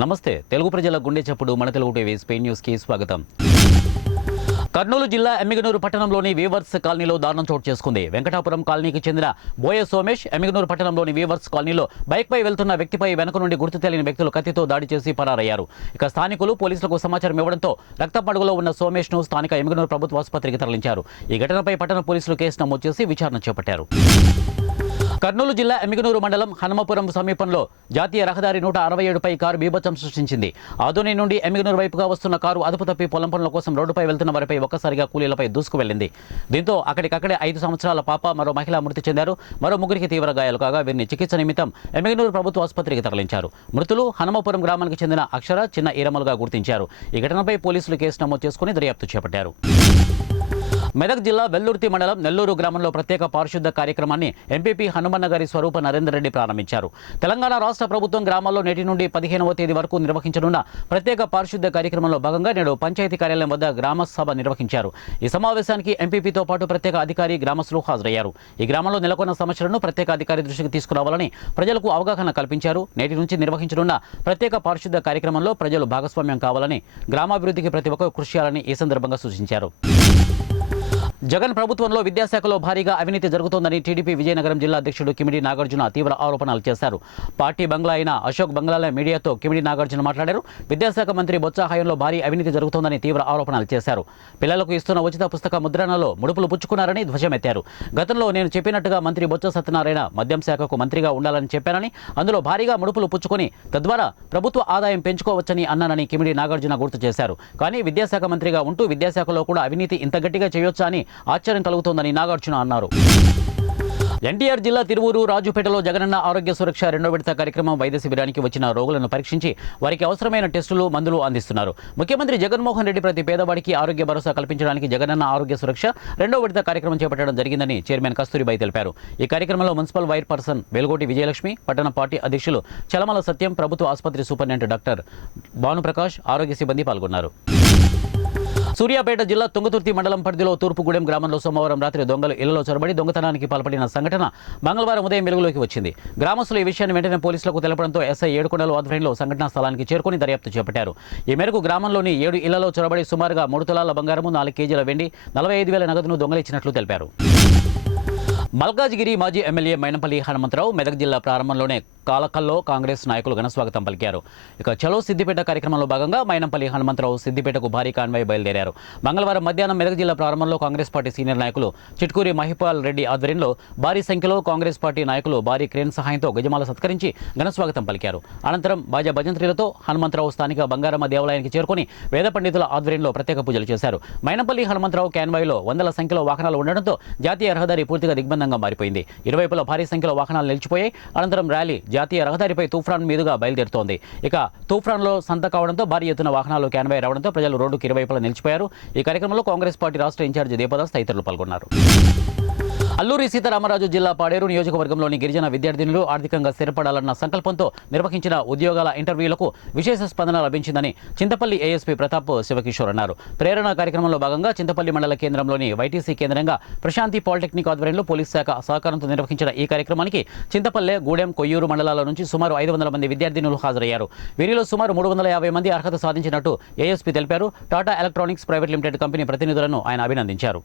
నమస్తే తెలుగు ప్రజల గుండె చప్పుడు మన తెలుగు టీవీ స్పెయిన్ న్యూస్ కి స్వాగతం. కర్నూలు జిల్లా ఎమ్మిగనూరు పట్టణంలోని వీవర్స్ కాలనీలో దారుణం చోటు చేసుకుంది. వెంకటాపురం కాలనీకి చెందిన బోయ సోమేష్ ఎమ్మిగనూరు పట్టణంలోని వీవర్స్ కాలనీలో బైక్పై వెళ్తున్న వ్యక్తిపై వెనక నుండి గుర్తు తెలియని వ్యక్తులు కత్తితో దాడి చేసి పరారయ్యారు. ఇక స్థానికులు పోలీసులకు సమాచారం ఇవ్వడంతో రక్తపడుగులో ఉన్న సోమేష్ను స్థానిక ఎమ్మిగనూరు ప్రభుత్వ ఆసుపత్రికి తరలించారు. ఈ ఘటనపై పట్టణ పోలీసులు కేసు నమోదు చేసి విచారణ చేపట్టారు. కర్నూలు జిల్లా ఎమ్మిగనూరు మండలం హనుమపురం సమీపంలో జాతీయ రహదారి 167పై కారు బీభత్సం సృష్టించింది. ఆదోని నుండి ఎమ్మిగనూరు వైపుగా వస్తున్న కారు అదుపు తప్పి పొలం పనుల కోసం రోడ్డుపై వెళ్తున్న వారిపై ఒక్కసారిగా కూలీలపై దూసుకు వెళ్లింది. దీంతో అక్కడికక్కడే 5 సంవత్సరాల పాప మరో మహిళ మృతి చెందారు. మరో ముగ్గురికి తీవ్ర గాయాలు కాగా వీరిని చికిత్స నిమిత్తం ఎమ్మిగనూరు ప్రభుత్వ ఆసుపత్రికి తరలించారు. మృతులు హనుమపురం గ్రామానికి చెందిన అక్షర, చిన్న ఈరమలుగా గుర్తించారు. ఈ ఘటనపై పోలీసులు కేసు నమోదు చేసుకుని దర్యాప్తు చేపట్టారు. మెదక్ జిల్లా వెల్లుర్తి మండలం నెల్లూరు గ్రామంలో ప్రత్యేక పారిశుద్ధ కార్యక్రమాన్ని ఎంపీపీ హనుమన్న గారి స్వరూప నరేందర్ రెడ్డి ప్రారంభించారు. తెలంగాణ రాష్ట్ర ప్రభుత్వం గ్రామాల్లో నేటి నుండి 15వ తేదీ వరకు నిర్వహించనున్న ప్రత్యేక పారిశుద్ధ కార్యక్రమంలో భాగంగా నేడు పంచాయతీ కార్యాలయం వద్ద గ్రామ సభ నిర్వహించారు. ఈ సమావేశానికి ఎంపీపీతో పాటు ప్రత్యేక అధికారి, గ్రామస్తులు హాజరయ్యారు. ఈ గ్రామంలో నెలకొన్న సమస్యలను ప్రత్యేక అధికారి దృష్టికి తీసుకురావాలని ప్రజలకు అవగాహన కల్పించారు. నేటి నుంచి నిర్వహించనున్న ప్రత్యేక పారిశుద్ధ కార్యక్రమంలో ప్రజలు భాగస్వామ్యం కావాలని, గ్రామాభివృద్ధికి ప్రతి ఒక్కరూ కృషి చేయాలని ఈ సందర్భంగా సూచించారు. జగన్ ప్రభుత్వంలో విద్యాశాఖలో భారీగా అవినీతి జరుగుతోందని టీడీపీ విజయనగరం జిల్లా అధ్యక్షుడు కిమిడి నాగార్జున తీవ్ర ఆరోపణలు చేశారు. పార్టీ బంగ్లా అయిన అశోక్ బంగ్లాలో మీడియాతో కిమిడి నాగార్జున మాట్లాడారు. విద్యాశాఖ మంత్రి బొత్స హయాంలో భారీ అవినీతి జరుగుతోందని తీవ్ర ఆరోపణలు చేశారు. పిల్లలకు ఇస్తున్న ఉచిత పుస్తక ముద్రణలో ముడుపులు పుచ్చుకున్నారని ధ్వజమెత్తారు. గతంలో నేను చెప్పినట్టుగా మంత్రి బొత్స సత్యనారాయణ మద్యం శాఖకు మంత్రిగా ఉండాలని చెప్పానని, అందులో భారీగా ముడుపులు పుచ్చుకొని తద్వారా ప్రభుత్వ ఆదాయం పెంచుకోవచ్చని అన్నానని కిమిడి నాగార్జున గుర్తు చేశారు. కానీ విద్యాశాఖ మంత్రిగా ఉంటూ విద్యాశాఖలో కూడా అవినీతి ఇంత గట్టిగా చేయొచ్చా అని ఆశ్చర్యం కలుగుతోందని నాగార్జున అన్నారు. ఎన్టీఆర్ జిల్లా తిరువూరు రాజుపేటలో జగనన్న ఆరోగ్య సురక్ష 2వ విడత కార్యక్రమం వైద్య శిబిరానికి వచ్చిన రోగులను పరీక్షించి వారికి అవసరమైన టెస్టులు, మందులు అందిస్తున్నారు. ముఖ్యమంత్రి జగన్మోహన్ రెడ్డి ప్రతి పేదవాడికి ఆరోగ్య భరోసా కల్పించడానికి జగనన్న ఆరోగ్య సురక్ష 2వ విడత కార్యక్రమం చేపట్టడం జరిగిందని చైర్మన్ కస్తూరిబాయి తెలిపారు. ఈ కార్యక్రమంలో municipal wire person Velugoti Vijayalakshmi, పట్టణ పార్టీ అధ్యక్షులు చలమల సత్యం, ప్రభుత్వ ఆసుపత్రి సూపరింటెండెంట్ డాక్టర్ భానుప్రకాష్, ఆరోగ్య సిబ్బంది పాల్గొన్నారు. సూర్యాపేట జిల్లా తుంగతుర్తి మండలం పరిధిలో తూర్పుగూడెం గ్రామంలో సోమవారం రాత్రి దొంగలు ఇళ్లలో చొరబడి దొంగతనానికి పాల్పడిన సంఘటన మంగళవారం ఉదయం వెలుగులోకి వచ్చింది. గ్రామస్తులు ఈ విషయాన్ని వెంటనే పోలీసులకు తెలపడంతో ఎస్ఐ ఏడుకొండలు ఆధ్వర్యంలో సంఘటనా స్థలానికి చేరుకుని దర్యాప్తు చేపట్టారు. ఈ మేరకు గ్రామంలోని 7 ఇళ్లలో చొరబడి సుమారుగా 3 తులాల బంగారము, 4 కేజీల వెండి, 45,000 నగదును దొంగలించినట్లు తెలిపారు. మల్కాజ్గిరి మాజీ ఎమ్మెల్యే మైనంపల్లి హనుమంతరావు మెదక్ జిల్లా ప్రారంభంలోనే కాలకల్లో కాంగ్రెస్ నాయకులు ఘనస్వాగతం పలికారు. ఇక చలో సిద్దిపేట కార్యక్రమంలో భాగంగా మైనంపల్లి హనుమంతరావు సిద్దిపేటకు భారీ కాన్వాయ్ బయలుదేరారు. మంగళవారం మధ్యాహ్నం మెదక్ జిల్లా ప్రారంభంలో కాంగ్రెస్ పార్టీ సీనియర్ నాయకులు చిట్కూరి మహిపాల్ రెడ్డి ఆధ్వర్యంలో భారీ సంఖ్యలో కాంగ్రెస్ పార్టీ నాయకులు భారీ క్రేన్ సహాయంతో గజమాల సత్కరించి ఘనస్వాగతం పలికారు. అనంతరం బాజా భజంత్రీలతో హనుమంతరావు స్థానిక బంగారమ్మ దేవాలయానికి చేరుకుని వేద పండితుల ఆధ్వర్యంలో ప్రత్యేక పూజలు చేశారు. మైనంపల్లి హనుమంతరావు కాన్వాయ్లో వందల సంఖ్యలో వాహనాలు ఉండడంతో జాతీయ రహదారి పూర్తిగా దిగ్బంధంగా మారిపోయింది. ఇరువైపులా భారీ సంఖ్యలో వాహనాలు నిలిచిపోయాయి. అనంతరం ర్యాలీ జాతీయ రహదారిపై తూఫాన్ మీదుగా బయలుదేరుతోంది. ఇక తూఫాన్లో సంత కావడంతో భారీ ఎత్తున వాహనాలు క్యాన్వాయ్ రావడంతో ప్రజలు రోడ్డుకి ఇరువైపులా నిలిచిపోయారు. ఈ కార్యక్రమంలో కాంగ్రెస్ పార్టీ రాష్ట్ర ఇన్ఛార్జి దీపదాస్ తదితరులు పాల్గొన్నారు. అల్లూరి సీతారామరాజు జిల్లా పాడేరు నియోజకవర్గంలోని గిరిజన విద్యార్థినులు ఆర్థికంగా స్థిరపడాలన్న సంకల్పంతో నిర్వహించిన ఉద్యోగాల ఇంటర్వ్యూలకు విశేష స్పందన లభించిందని చింతపల్లి ఏఎస్పీ ప్రతాప్ శివకిషోర్ అన్నారు. ప్రేరణ కార్యక్రమంలో భాగంగా చింతపల్లి మండల కేంద్రంలోని వైటీసీ కేంద్రంగా ప్రశాంతి పాలిటెక్నిక్ ఆధ్వర్యంలో పోలీస్ శాఖ సహకారంతో నిర్వహించిన ఈ కార్యక్రమానికి చింతపల్లె, గూడెం, కొయ్యూరు మండలాల నుంచి సుమారు 500 మంది విద్యార్థినులు హాజరయ్యారు. వీరిలో సుమారు 350 మంది అర్హత సాధించినట్టు ఏఎస్పీ తెలిపారు. Tata electronics private limited company ప్రతినిధులను ఆయన అభినందించారు.